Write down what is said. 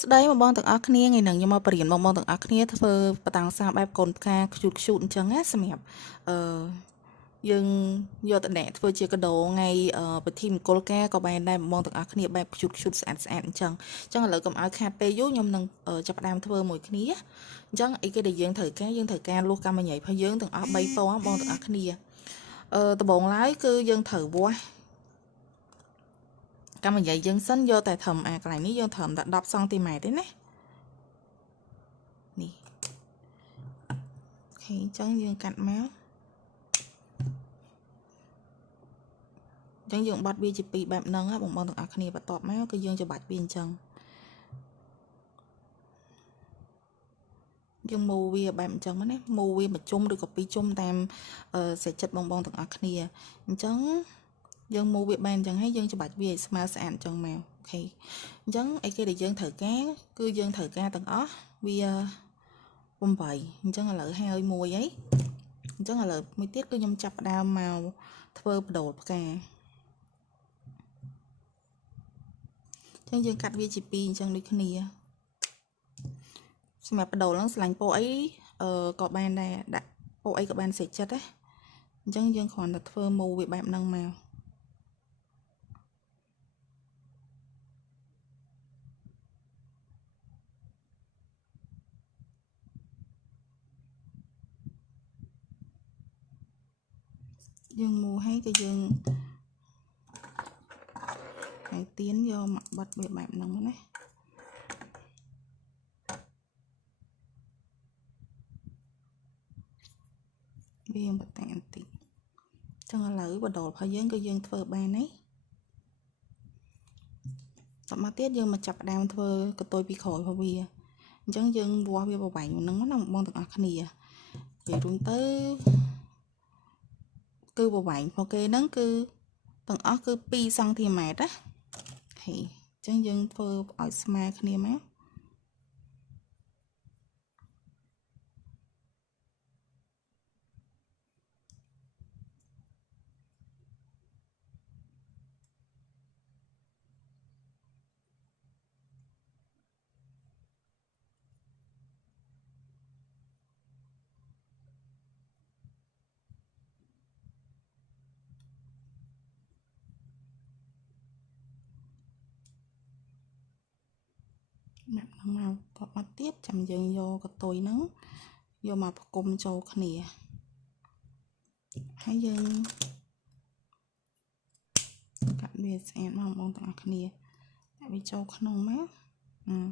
ស្ដីមកបងទាំងអស់គ្នាថ្ងៃហ្នឹងខ្ញុំមកបរៀនបងទាំងអស់គ្នាធ្វើបតាំងសាបែបកូនផ្កាខ្ជូតអញ្ចឹងណាសម្រាប់អឺយើងយកតំណែងធ្វើជាកដោថ្ងៃពិធីមង្គលការក៏បានដែរបងទាំងអស់គ្នាបែបខ្ជូតស្អាតអញ្ចឹងឥឡូវកុំឲ្យខាតពេលយូរខ្ញុំនឹងចាប់ផ្ដើមធ្វើមួយគ្នាអញ្ចឹងអីគេដែលយើងត្រូវការលុះកម្មញ្ញរបស់យើងទាំងអស់3ពណ៌បងទាំងអស់គ្នាដំបូងឡើយគឺយើងត្រូវវាស់កម្មញ្ញយើងសិនយកតែត្រឹមកន្លែងនេះយើងត្រឹមតែ10សង់ទីម៉ែត្រទេណានេះអូខេអញ្ចឹងយើងកាត់មកអញ្ចឹងយើងបាត់វាជាពីរបែបហ្នឹងណាបងទាំងអស់គ្នាបន្ទាប់មកគឺយើងច្បាច់វាអញ្ចឹងយើងមូរវាបែបអញ្ចឹងណាមូរវាមួយជុំឬក៏ពីរជុំតាមសេចចិត្តបងទាំងអស់គ្នាអញ្ចឹងយើងមូរវាបែបអញ្ចឹងហើយយើងច្បាច់វាឲ្យស្មើស្អាតអញ្ចឹងមកអូខេអញ្ចឹងអីគេដែលយើងត្រូវការគឺយើងត្រូវការទាំងអស់វា8អញ្ចឹងឥឡូវហើយមួយអីអញ្ចឹងឥឡូវមួយទៀតគឺខ្ញុំចាប់ផ្ដើមមកធ្វើបដូលផ្កាអញ្ចឹងយើងកាត់វាជាពីរអញ្ចឹងដូចគ្នាសម្រាប់បដូលហ្នឹងឆ្លាញ់ពណ៌អីក៏បានដែរដាក់ពណ៌អីក៏បានសេចចិត្តដែរអញ្ចឹងយើងគ្រាន់តែធ្វើមូរវាបែបហ្នឹងមកយើងមូរហើយក៏យើងហើយទៀនយកមកបិទវាបែបហ្នឹងណាវាបតាបន្តិចចឹងឥឡូវបដូលរបស់យើងគឺយើងធ្វើបានហើយតមកទៀតយើងមកចាប់ផ្ដើមធ្វើកតុយពីក្រោយរបស់វាអញ្ចឹងយើងវាស់វាប្រវែងហ្នឹងណាបងទាំងអស់គ្នានិយាយរួមទៅគឺប្រវែងរបស់គេហ្នឹងគឺទាំងអស់គឺ2សង់ទីម៉ែត្រណាហេអញ្ចឹងយើងធ្វើឲ្យស្មើគ្នាមកបែបហ្នឹងមកតមកទៀតចាំយើងយកកតុយហ្នឹងយកមកប្រគំចូលគ្នាហើយយើងកាត់វាស្អាតមកបងទាំងអស់គ្នាដាក់វាចូលក្នុងមក